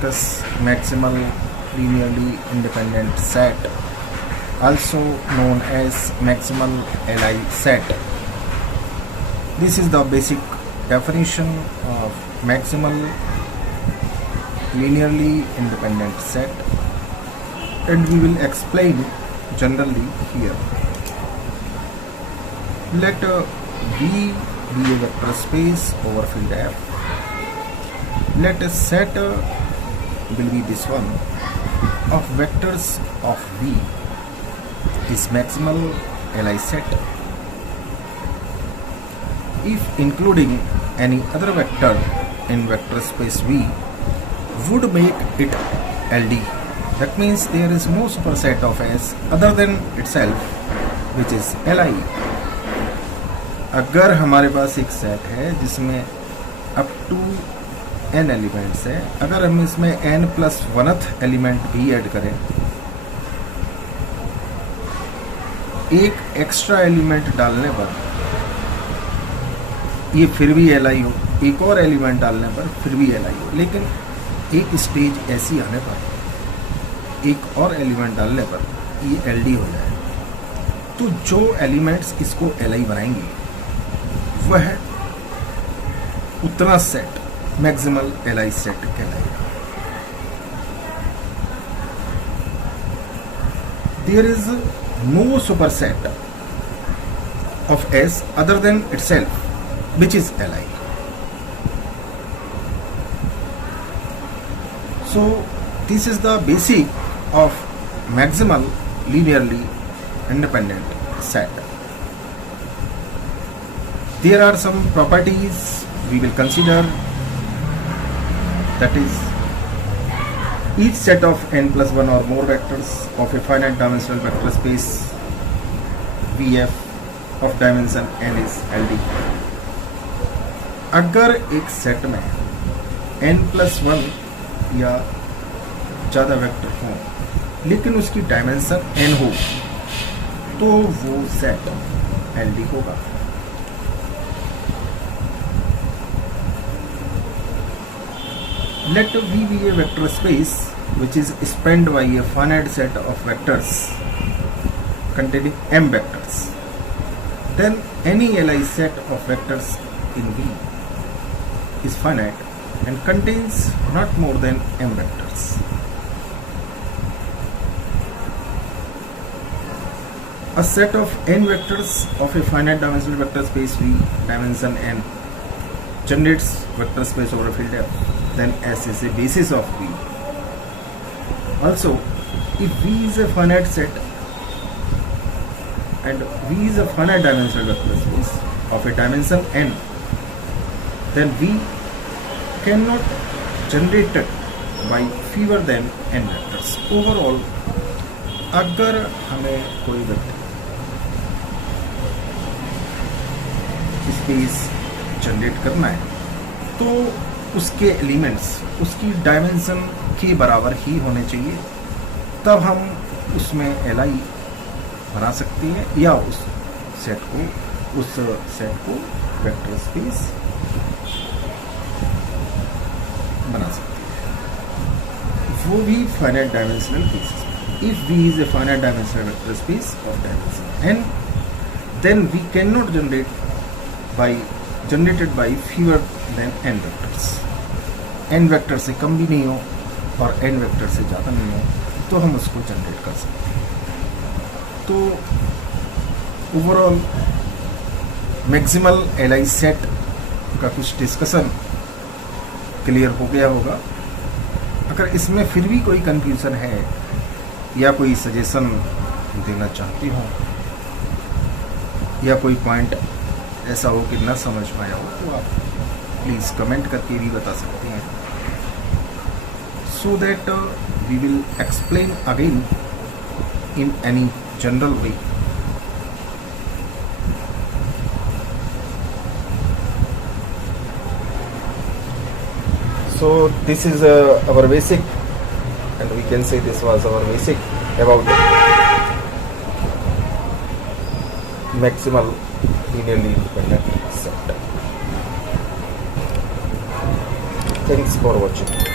discuss maximal linearly independent set, also known as maximal Li set. This is the basic definition of maximal linearly independent set, and we will explain generally here. Let V be a vector space over field F. Let a set will be this one of vectors of V is maximal Li set if including any other vector in vector space V would make it LD. That means there is no superset of S other than itself, which is Li. अगर हमारे पास एक set है जिसमें up to n elements है, अगर हम इसमें n+1th element भी ऐड करें, एक एक्स्ट्रा एलिमेंट डालने पर ये फिर भी Li हो, एक और एलिमेंट डालने पर फिर भी Li हो, लेकिन एक स्टेज ऐसी आने पर एक और एलिमेंट डालने पर ये LD हो जाए, तो जो एलिमेंट्स इसको Li बनाएंगे वह उतना सेट मैक्सिमल Li सेट कहलाएगा. There is no superset of S other than itself, which is Li. So this is the basic of maximal linearly independent set. There are some properties we will consider, that is, each set of n+1 or more vectors of a finite dimensional vector space Vf of dimension n is LD. अगर एक set में n+1 या ज़्यादा vector हो लेकिन उसकी dimension n हो तो वो सेट LD होगा. Let V be a vector space which is spanned by a finite set of vectors containing m vectors. Then any Li set of vectors in V is finite and contains not more than m vectors. A set of n vectors of a finite dimensional vector space V dimension n generates vector space over a field F. Then S is a basis of V. Also, if V is a finite set and V is a finite dimensional vector space of a dimension n, then V cannot generate by fewer than n vectors. Overall, अगर हमें कोई vector space generate करना है तो उसके elements उसकी dimension के बराबर ही होने चाहिए, तब हम उसमें Li बना सकते हैं या उस सेट को वेक्टर स्पेस बना सकते हैं, वो भी finite dimensional cases. If V is a finite dimensional vector space of dimension n, then we cannot generated by fewer than n vectors. n vector से कम भी नहीं हो और n वेक्टर से ज़्यादा नहीं हो तो हम उसको जनरेट कर सकते हैं. तो ओवरऑल मैक्सिमल Li सेट का कुछ डिस्कशन क्लियर हो गया होगा. अगर इसमें फिर भी कोई कंफ्यूजन है या कोई सजेशन देना चाहती हो या कोई पॉइंट ऐसा हो कि ना समझ में आया हो तो आप प्लीज़ कमेंट करके भी बता सकते हैं, so that we will explain again in any general way. So this is our basic, and we can say this was our basic about maximal linearly independent set. Thanks for watching.